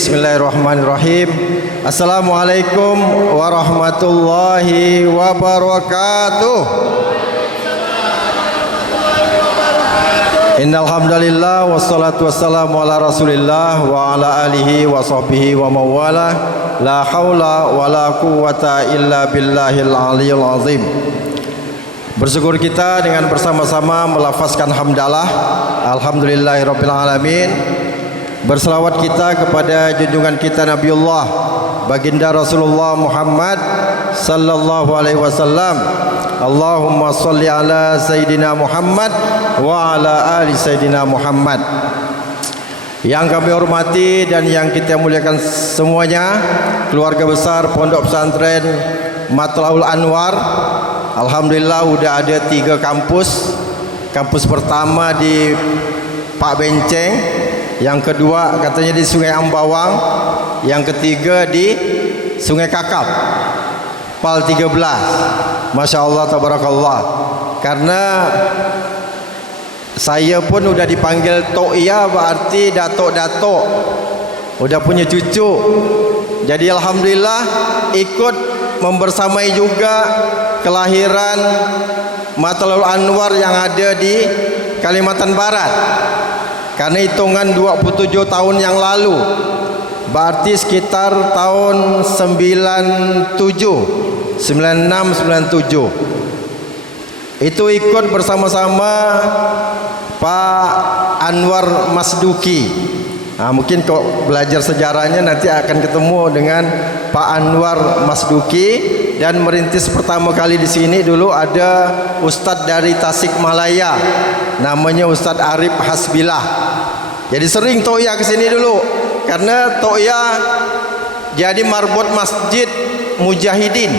Bismillahirrahmanirrahim. Assalamualaikum warahmatullahi wabarakatuh. Innal hamdalillah wassalatu wassalamu ala Rasulillah wa ala alihi wa sahbihi wa mawala. La haula wala quwwata illa billahil aliyil azim. Bersyukur kita dengan bersama-sama melafazkan hamdalah alhamdulillahirabbil alamin. Berselawat kita kepada junjungan kita Nabiullah baginda Rasulullah Muhammad sallallahu alaihi wasallam. Allahumma shalli ala Sayyidina Muhammad wa ala ali Sayyidina Muhammad. Yang kami hormati dan yang kita muliakan semuanya, keluarga besar Pondok Pesantren Matlaul Anwar. Alhamdulillah udah ada 3 kampus. Kampus pertama di Pak Benceng, yang kedua katanya di Sungai Ambawang, yang ketiga di Sungai Kakap, PAL 13. Masya Allah, tabarakallah. Karena saya pun udah dipanggil Tok Iya, berarti datuk-datuk, udah punya cucu. Jadi alhamdulillah ikut membersamai juga kelahiran Matlaul Anwar yang ada di Kalimantan Barat. Karena hitungan 27 tahun yang lalu, berarti sekitar tahun 96, 97. Itu ikut bersama-sama Pak Anwar Masduki. Mungkin kau belajar sejarahnya nanti akan ketemu dengan Pak Anwar Masduki. Dan merintis pertama kali di sini dulu ada Ustadz dari Tasikmalaya, namanya Ustadz Arif Hasbilah. Jadi sering Toya ke sini dulu karena Toya jadi marbot Masjid Mujahidin,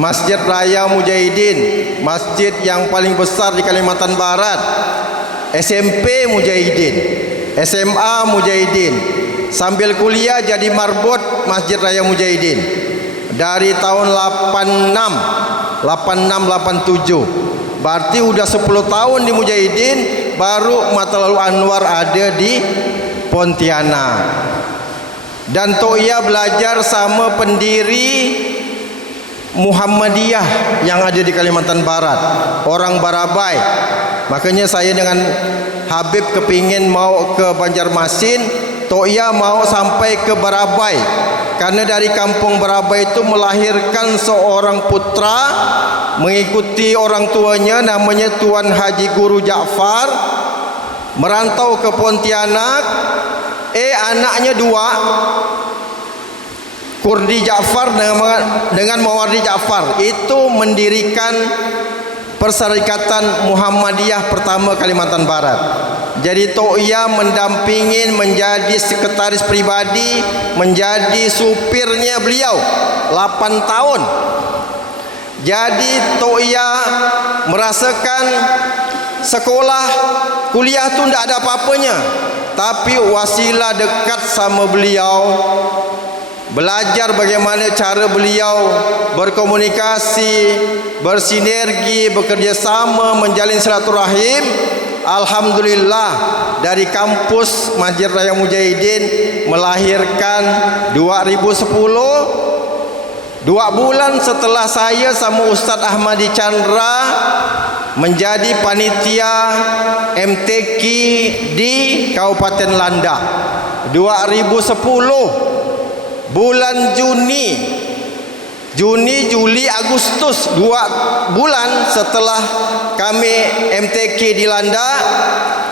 Masjid Raya Mujahidin, masjid yang paling besar di Kalimantan Barat. SMP Mujahidin, SMA Mujahidin, sambil kuliah jadi marbot Masjid Raya Mujahidin dari tahun 86, 87. Berarti udah 10 tahun di Mujahidin, baru Matlaul Anwar ada di Pontianak. Dan Toya belajar sama pendiri Muhammadiyah yang ada di Kalimantan Barat, orang Barabai. Makanya saya dengan Habib kepingin mau ke Banjarmasin, Toya mau sampai ke Barabai. Karena dari kampung Barabai itu melahirkan seorang putra mengikuti orang tuanya, namanya Tuan Haji Guru Ja'far, merantau ke Pontianak. Anaknya 2, Kurdi Ja'far dengan Mawardi Ja'far, itu mendirikan Perserikatan Muhammadiyah pertama Kalimantan Barat. Jadi Toya mendampingin, menjadi sekretaris pribadi, menjadi supirnya beliau 8 tahun. Jadi Toya merasakan sekolah, kuliah tu tidak ada apa-apanya, tapi wasilah dekat sama beliau, belajar bagaimana cara beliau berkomunikasi, bersinergi, bekerja sama, menjalin silaturahim. Alhamdulillah dari kampus Masjid Raya Mujahidin melahirkan 2010, 2 bulan setelah saya sama Ustadz Ahmadi Chandra menjadi panitia MTQ di Kabupaten Landak. 2010 bulan Juni, Juli, Agustus, 2 bulan setelah kami MTQ di Landak,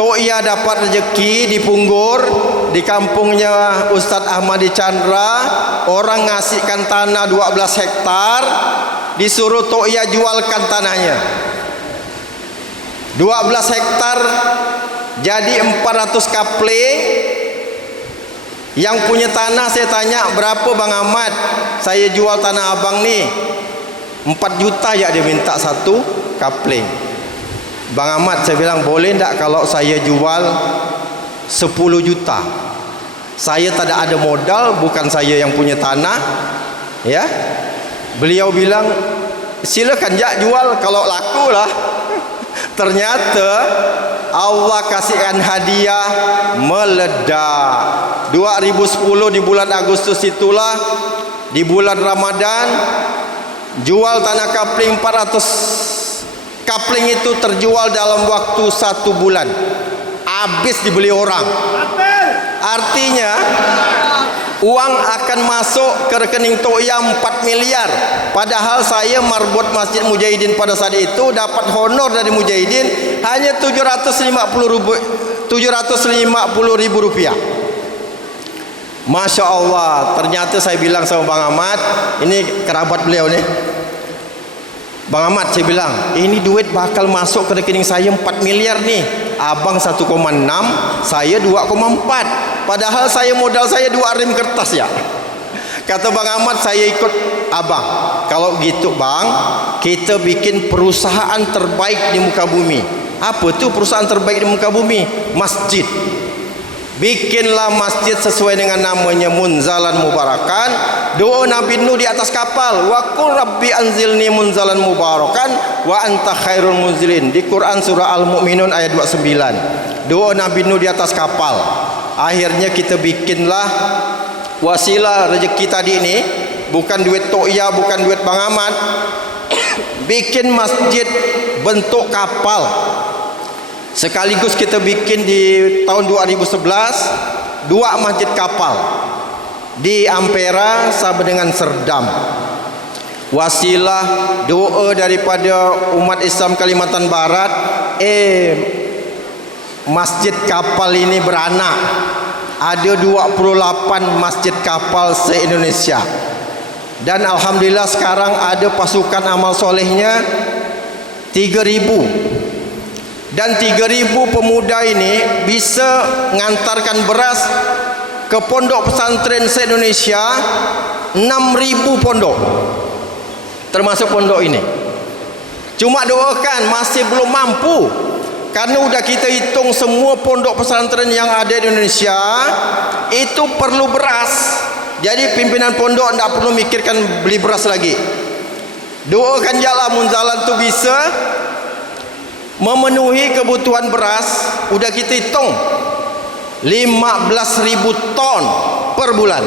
Toya dapat rezeki di Punggur, di kampungnya Ustadz Ahmadi Chandra. Orang ngasihkan tanah 12 hektar, disuruh Toya jualkan tanahnya. 12 hektar jadi 400 kapling. Yang punya tanah saya tanya, berapa Bang Ahmad? Saya jual tanah abang nih 4 juta ya, dia minta 1 kapling. Bang Ahmad, saya bilang boleh enggak kalau saya jual 10 juta? Saya tidak ada modal, bukan saya yang punya tanah, ya. Beliau bilang silakan ya jual kalau laku lah. Ternyata Allah kasihkan hadiah meledak. 2010 di bulan Agustus itulah, di bulan Ramadan, jual tanah kapling 400 kapling itu terjual dalam waktu 1 bulan, habis dibeli orang. Artinya uang akan masuk ke rekening Toya 4 miliar. Padahal saya marbot Masjid Mujahidin pada saat itu dapat honor dari Mujahidin hanya 750 ribu rupiah. Masya Allah. Ternyata saya bilang sama Bang Ahmad, ini kerabat beliau nih, Bang Ahmad, saya bilang ini duit bakal masuk ke rekening saya 4 miliar nih. Abang 1,6, saya 2,4. Padahal saya modal saya 2 rem kertas ya. Kata Bang Ahmad, saya ikut abang. Kalau gitu bang, kita bikin perusahaan terbaik di muka bumi. Apa tuh perusahaan terbaik di muka bumi? Masjid. Bikinlah masjid sesuai dengan namanya, Munzalan Mubarakan. Doa Nabi Nuh di atas kapal, wa qul rabbi anzilni munzalan mubarakan wa anta khairul munzilin. Di Quran surah Al-Mu'minun ayat 29. Doa Nabi Nuh di atas kapal. Akhirnya kita bikinlah wasilah rezeki tadi ini, bukan duit Toya, bukan duit Bang Ahmad. Bikin masjid bentuk kapal. Sekaligus kita bikin di tahun 2011 2 masjid kapal di Ampera sama dengan Serdam. Wasilah doa daripada umat Islam Kalimantan Barat, masjid kapal ini beranak. Ada 28 masjid kapal se-Indonesia. Dan alhamdulillah sekarang ada pasukan amal solehnya 3.000. Dan 3.000 pemuda ini bisa mengantarkan beras ke pondok pesantren se-Indonesia 6.000 pondok, termasuk pondok ini. Cuma doakan masih belum mampu, karena udah kita hitung semua pondok pesantren yang ada di Indonesia itu perlu beras. Jadi pimpinan pondok tidak perlu mikirkan beli beras lagi. Doakan jalan Munzalan tu bisa memenuhi kebutuhan beras. Udah kita hitung 15.000 ton per bulan,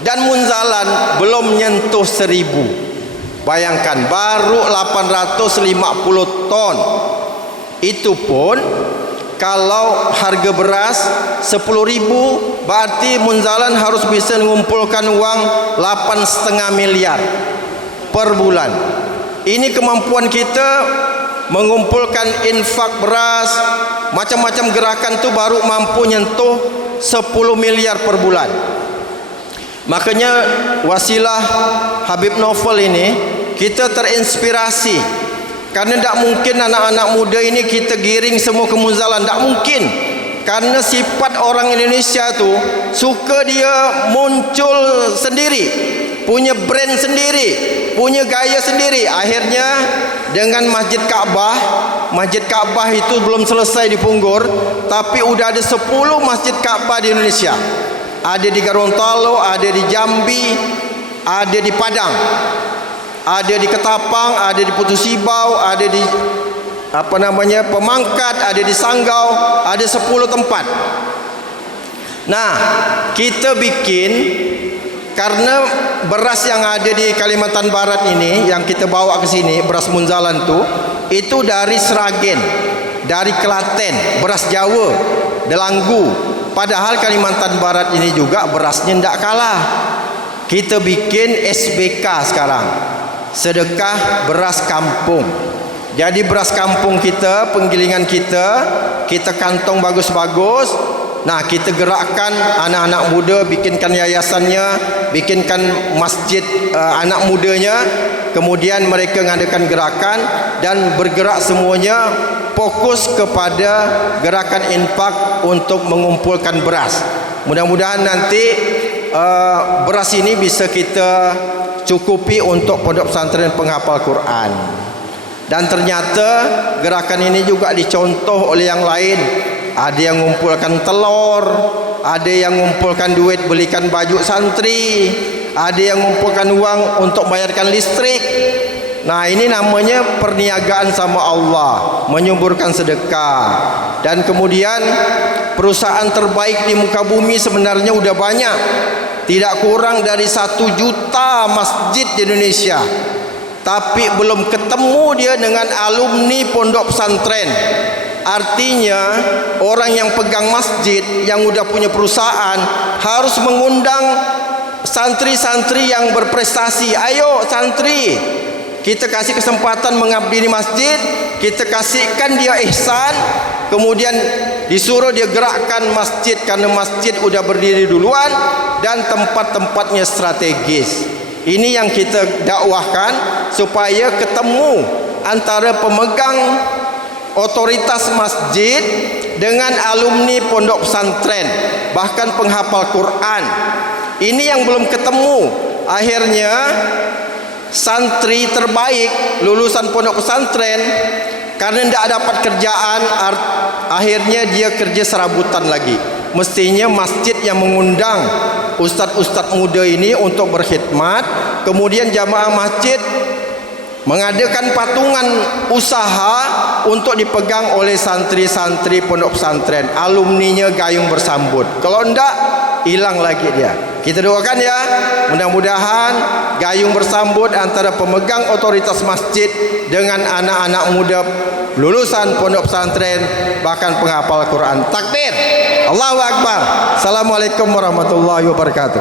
dan Munzalan belum nyentuh 1.000. Bayangkan baru 850 ton. Itu pun kalau harga beras 10.000, berarti Munzalan harus bisa mengumpulkan uang 8,5 miliar per bulan. Ini kemampuan kita mengumpulkan infak beras, macam-macam gerakan tu baru mampu nyentuh 10 miliar per bulan. Makanya wasilah Habib Novel ini kita terinspirasi, karena tidak mungkin anak-anak muda ini kita giring semua ke Munzalan, tidak mungkin. Karena sifat orang Indonesia tu suka dia muncul sendiri, punya brand sendiri, punya gaya sendiri. Akhirnya dengan Masjid Ka'bah itu belum selesai di Punggur, tapi udah ada 10 Masjid Ka'bah di Indonesia. Ada di Gorontalo, ada di Jambi, ada di Padang, ada di Ketapang, ada di Putusibau, ada di Pemangkat, ada di Sanggau, ada 10 tempat. Nah, kita bikin, karena beras yang ada di Kalimantan Barat ini yang kita bawa ke sini, beras Munzalan itu dari Sragen, dari Klaten, beras Jawa, Delanggu. Padahal Kalimantan Barat ini juga berasnya tidak kalah. Kita bikin SBK sekarang, sedekah beras kampung. Jadi beras kampung kita, penggilingan kita kantong bagus-bagus. Nah, kita gerakkan anak-anak muda, bikinkan yayasannya, bikinkan masjid anak mudanya. Kemudian mereka mengadakan gerakan dan bergerak semuanya fokus kepada gerakan infak untuk mengumpulkan beras. Mudah-mudahan nanti beras ini bisa kita cukupi untuk pondok pesantren penghafal Quran. Dan ternyata gerakan ini juga dicontoh oleh yang lain. Ada yang mengumpulkan telur, ada yang mengumpulkan duit belikan baju santri, ada yang mengumpulkan uang untuk bayarkan listrik. Nah, ini namanya perniagaan sama Allah, menyuburkan sedekah. Dan kemudian perusahaan terbaik di muka bumi sebenarnya udah banyak. Tidak kurang dari 1 juta masjid di Indonesia. Tapi belum ketemu dia dengan alumni pondok pesantren. Artinya orang yang pegang masjid, yang udah punya perusahaan, harus mengundang santri-santri yang berprestasi. Ayo santri, kita kasih kesempatan mengabdi di masjid, kita kasihkan dia ihsan, kemudian disuruh dia gerakkan masjid, karena masjid udah berdiri duluan dan tempat-tempatnya strategis. Ini yang kita dakwahkan, supaya ketemu antara pemegang otoritas masjid dengan alumni pondok pesantren, bahkan penghafal Quran. Ini yang belum ketemu. Akhirnya santri terbaik lulusan pondok pesantren, karena tidak dapat kerjaan, akhirnya dia kerja serabutan lagi. Mestinya masjid yang mengundang ustadz-ustadz muda ini untuk berkhidmat, kemudian jamaah masjid mengadakan patungan usaha untuk dipegang oleh santri-santri pondok pesantren, alumninya gayung bersambut. Kalau enggak, hilang lagi dia. Kita doakan ya, mudah-mudahan gayung bersambut antara pemegang otoritas masjid dengan anak-anak muda lulusan pondok pesantren, bahkan penghafal Quran. Takbir, Allahu Akbar. Assalamualaikum warahmatullahi wabarakatuh.